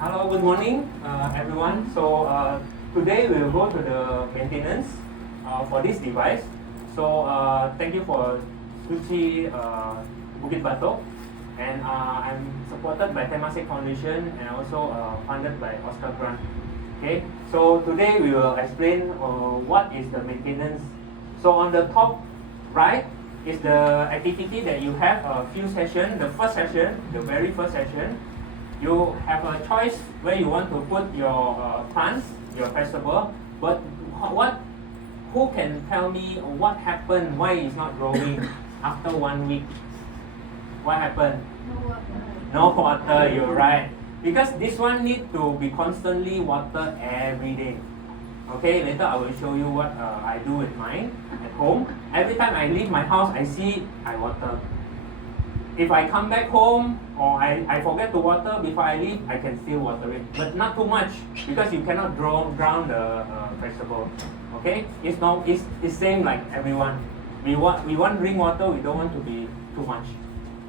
Hello, good morning, everyone. So today we will go to the maintenance for this device. So thank you for Tzu Chi Bukit Batok, and I'm supported by Temasek Foundation and also funded by Oscar Grant. Okay, so today we will explain what is the maintenance. So on the top right is the activity that you have a few sessions. The first session, the very first session, you have a choice where you want to put your plants, your vegetable, but who can tell me what happened, why it's not growing after 1 week? What happened? No water, you're right. Because this one need to be constantly watered every day. Okay, later I will show you what I do with mine at home. Every time I leave my house, I see I water. If I come back home or I forget to water before I leave, I can still water it, but not too much because you cannot drown the vegetable. Okay, it's same like everyone. We want drink water. We don't want to be too much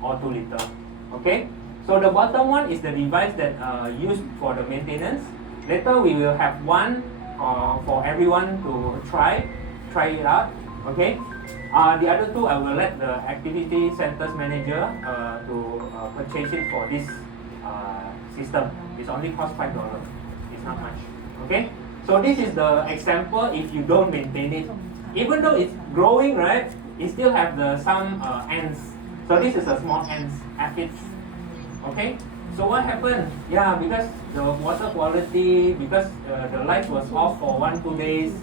or too little. Okay, so the bottom one is the device that used for the maintenance. Later we will have one for everyone to try it out. Okay. The other two I will let the activity centers manager to purchase it for this system. It's only cost $5. It's not much. Okay. So this is the example if you don't maintain it. Even though it's growing, right? It still have some ants. So this is a small ants, aphids. Okay. So what happened? Yeah, because the water quality, because the light was off for 1-2 days,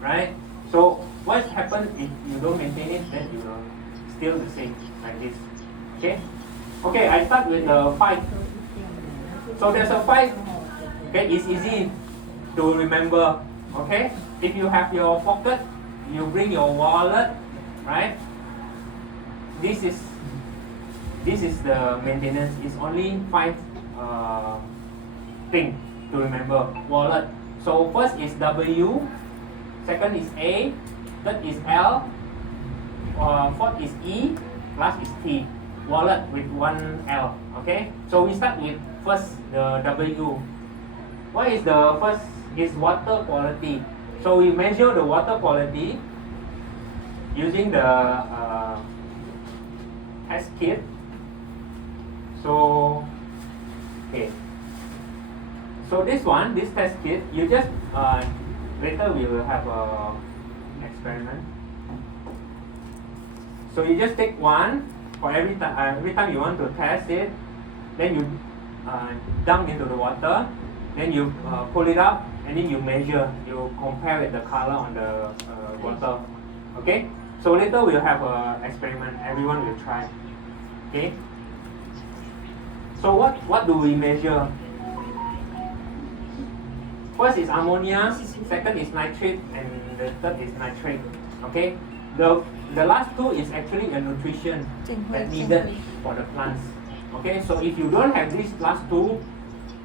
right? So what happens if you don't maintain it? Then you will still the same like this. Okay. Okay. I start with the 5. So there's a 5. Okay, it's easy to remember. Okay. If you have your pocket, you bring your wallet, right? This is the maintenance. It's only 5 thing to remember. Wallet. So first is W, second is A, third is L, fourth is E, last is T. Wallet with 1 L. Okay. So we start with first the W. What is the first? Is water quality. So we measure the water quality using the test kit. So, okay. So this test kit, you just later we will have a experiment. So you just take one for every time you want to test it. Then you dunk into the water. Then you pull it up, and then you measure. You compare with the color on the water. Okay. So later we'll have a experiment. Everyone will try. Okay. So what do we measure? First is ammonia, second is nitrate, and the third is nitrate. Okay. The last two is actually a nutrition that needed for the plants. Okay. So if you don't have these last two,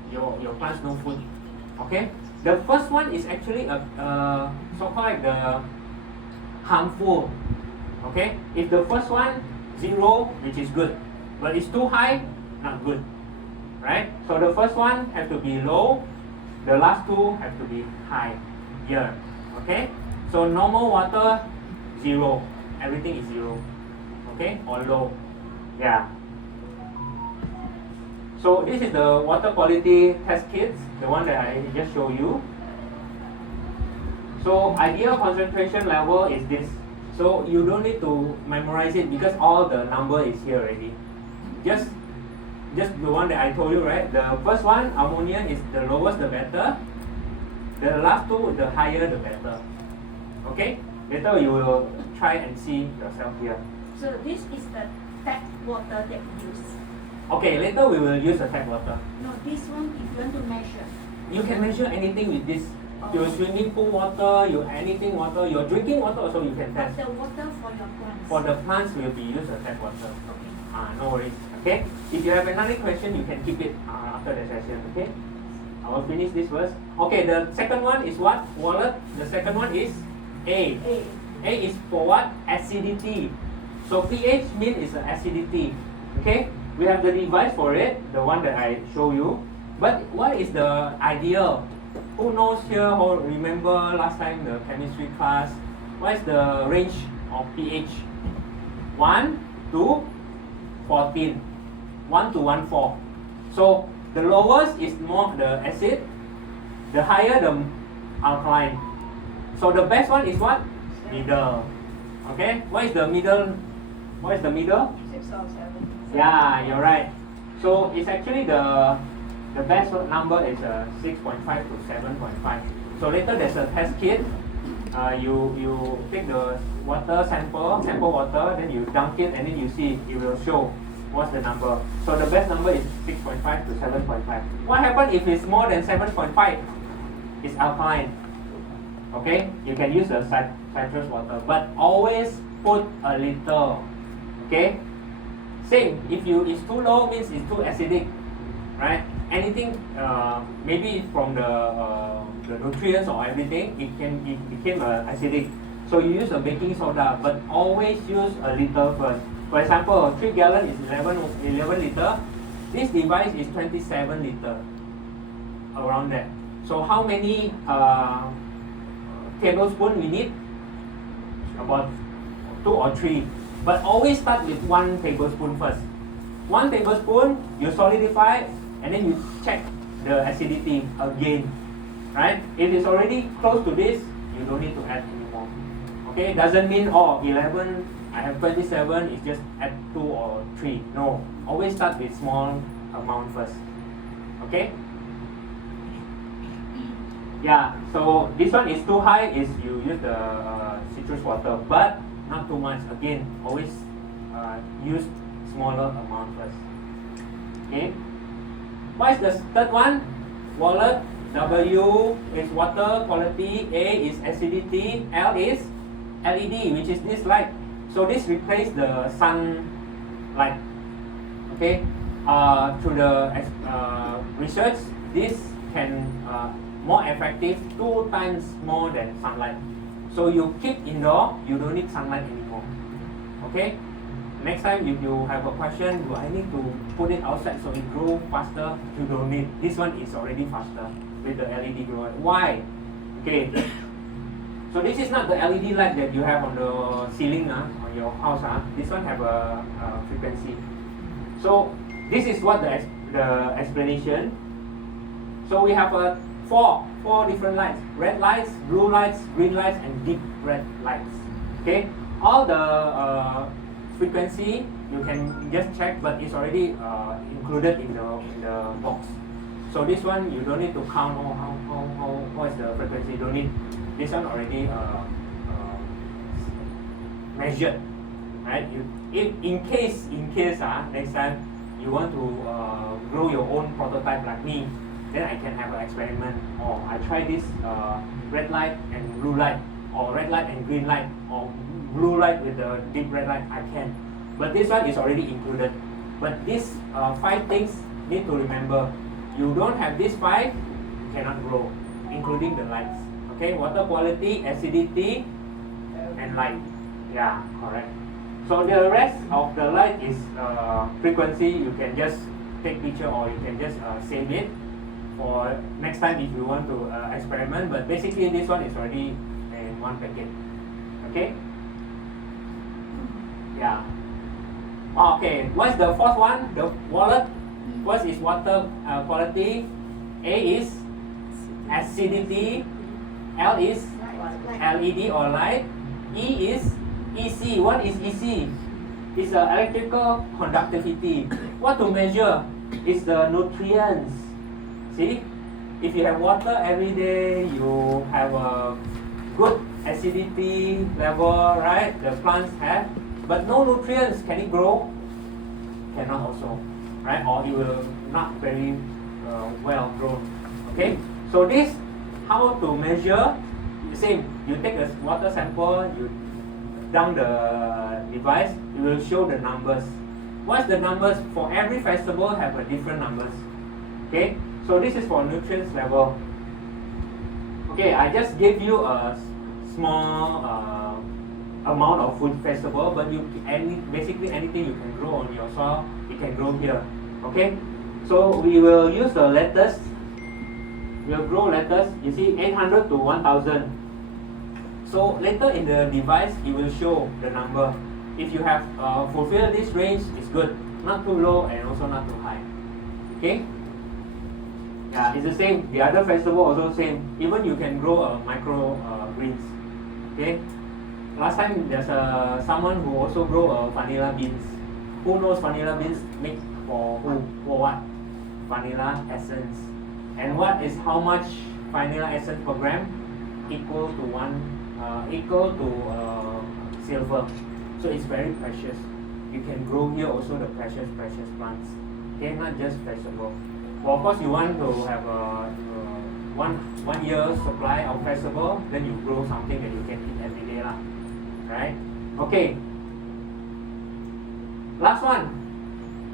your plants no food. Okay. The first one is actually a so-called like the harmful. Okay. If the first one 0, which is good, but it's too high, not good, right? So the first one have to be low, the last two have to be high here. Okay. So normal water 0, everything is 0. Okay, or low. Yeah. So this is the water quality test kits, the one that I just showed you. So ideal concentration level is this. So you don't need to memorize it because all the number is here already. Just the one that I told you, right? The first one, ammonia, is the lowest the better. The last two, the higher the better. Okay? Later you will try and see yourself here. So this is the tap water that you use. Okay, later we will use the tap water. No, this one if you want to measure. You can measure anything with this. Your swimming pool water, your anything water, your drinking water also you can But test. the water for your plants. For the plants will be used the tap water. Okay. No worries. Okay. If you have another question, you can keep it after the session. Okay. I will finish this first. Okay. The second one is what? Wallet. The second one is A. A is for what? Acidity. So pH means is acidity. Okay. We have the device for it, the one that I show you. But what is the ideal? Who knows here or remember last time the chemistry class? What is the range of pH? 1 to 14. 1 to 1,4. So the lowest is more the acid, the higher the alkaline. So the best one is what? Middle. Okay? What is the middle? What is the middle? 6 or 7. Yeah, you're right. So it's actually the best number is 6.5 to 7.5. So later there's a test kit. You take the water sample water, then you dunk it, and then you see it will show what's the number. So the best number is 6.5 to 7.5. What happens if it's more than 7.5? It's alkaline. Okay, you can use the citrus water, but always put a little. Okay, same. If it's too low, means it's too acidic, right? Anything, maybe from the nutrients or everything, it became acidic. So you use a baking soda, but always use a little first. For example, 3 gallon is 11 liter. This device is 27 liter, around that. So how many tablespoon we need? About 2 or 3. But always start with 1 tablespoon first. 1 tablespoon, you solidify, and then you check the acidity again, right? If it's already close to this, you don't need to add anymore. Okay, doesn't mean 11, I have 27, it's just add 2 or 3. No, always start with small amount first. Okay? Yeah, so this one is too high, is you use the citrus water, but not too much. Again, always use smaller amount first. Okay? What is the third one? Wallet. W is water quality, A is acidity, L is LED, which is this light. So this replaces the sun light. Okay? Through the research, this can more effective 2 times more than sunlight. So you keep indoor, you don't need sunlight anymore. Okay? Next time if you have a question, do I need to put it outside so it grows faster? You don't need. This one is already faster with the LED grower. Why? Okay. So this is not the LED light that you have on the ceiling on your house. This one have a frequency. So this is what the explanation. So we have four different lights: red lights, blue lights, green lights, and deep red lights. Okay, all the frequency you can just check, but it's already included in the box. So this one you don't need to count how is the frequency. You don't need. This one already measured, right? If in case next time you want to grow your own prototype like me, then I can have an experiment. Or I try this red light and blue light, or red light and green light, or blue light with the deep red light. I can, but this one is already included. But these 5 things need to remember. You don't have these 5, you cannot grow, including the lights. Okay, water quality, acidity, and light. Yeah, correct. So the rest of the light is frequency. You can just take picture, or you can just save it for next time if you want to experiment. But basically this one is already in one packet. Okay? Yeah. Okay, what's the fourth one? The wallet. What is water quality? A is acidity, L is LED or light, E is EC. What is EC? It's the electrical conductivity. What to measure? It's the nutrients. See, if you have water every day, you have a good acidity level, right? The plants have, but no nutrients. Can it grow? Cannot also, right? Or it will not very well grown. Okay, so this how to measure? Same. You take a water sample, you dunk the device, it will show the numbers. What's the numbers? For every vegetable have a different numbers. Okay, so this is for nutrients level. Okay, I just gave you a small amount of food vegetable, but basically anything you can grow on your soil, you can grow here. Okay, So we will use the lettuce. We'll grow lettuce. You see, 800 to 1000. So later in the device, it will show the number. If you have fulfilled this range, it's good. Not too low and also not too high. Okay? Yeah, it's the same. The other vegetable also same. Even you can grow micro greens. Okay? Last time there's someone who also grow vanilla beans. Who knows vanilla beans make for who? For what? Vanilla essence. And what is how much vanilla essence per gram? Equal to silver. So it's very precious. You can grow here also the precious plants. Okay, not just vegetable. Well, of course you want to have a one year supply of vegetable, then you grow something that you can eat every day lah. Right? Okay. Last one.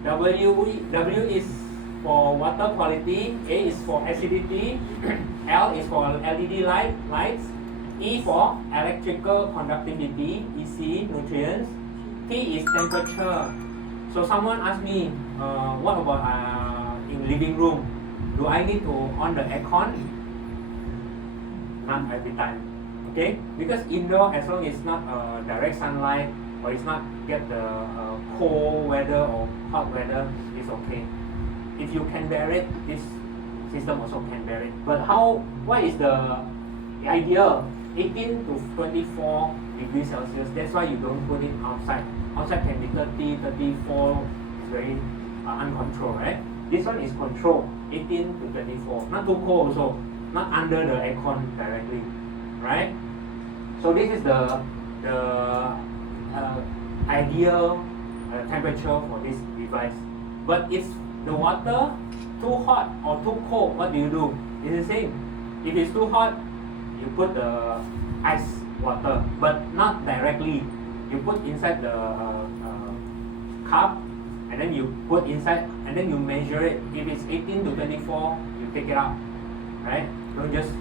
W is for water quality, A is for acidity, L is for LED lights, E for electrical conductivity, EC, nutrients, T is temperature. So someone asked me, what about in living room? Do I need to on the aircon? Not every time. Okay? Because indoor, as long as it's not direct sunlight or it's not get the cold weather or hot weather, it's okay. If you can bear it, this system also can bear it. But what is the idea? 18 to 24 degrees Celsius. That's why you don't put it outside. Outside can be 30, 34. It's very uncontrolled, right? This one is controlled. 18 to 24. Not too cold also. Not under the aircon directly, right? So this is the ideal temperature for this device. But if the water too hot or too cold, what do? It's the same. If it's too hot, you put the ice water, but not directly. You put inside the cup, and then you put inside, and then you measure it. If it's 18 to 24, you take it out, right? Don't just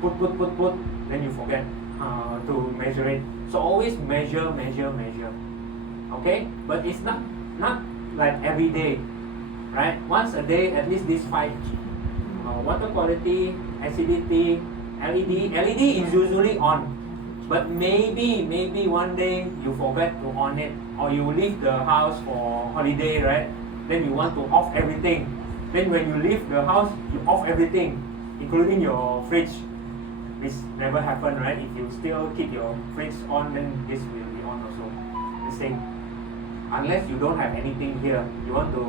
put, then you forget to measure it. So always measure. Okay, but it's not like every day, right? Once a day, at least these 5: water quality, acidity, LED is usually on, but maybe one day you forget to on it, or you leave the house for holiday, right? Then you want to off everything. Then when you leave the house, you off everything, including your fridge, which never happen, right? If you still keep your fridge on, then this will be on also. The same. Unless you don't have anything here, you want to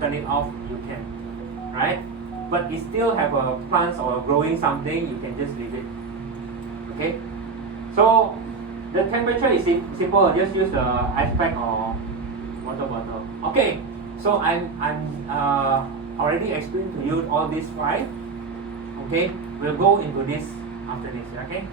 turn it off, you can, right? But you still have a plants or growing something, you can just leave it. Okay? So the temperature is simple. Just use the ice pack or water bottle. Okay. So I'm already explained to you all these 5. Okay. We'll go into this after this. Okay.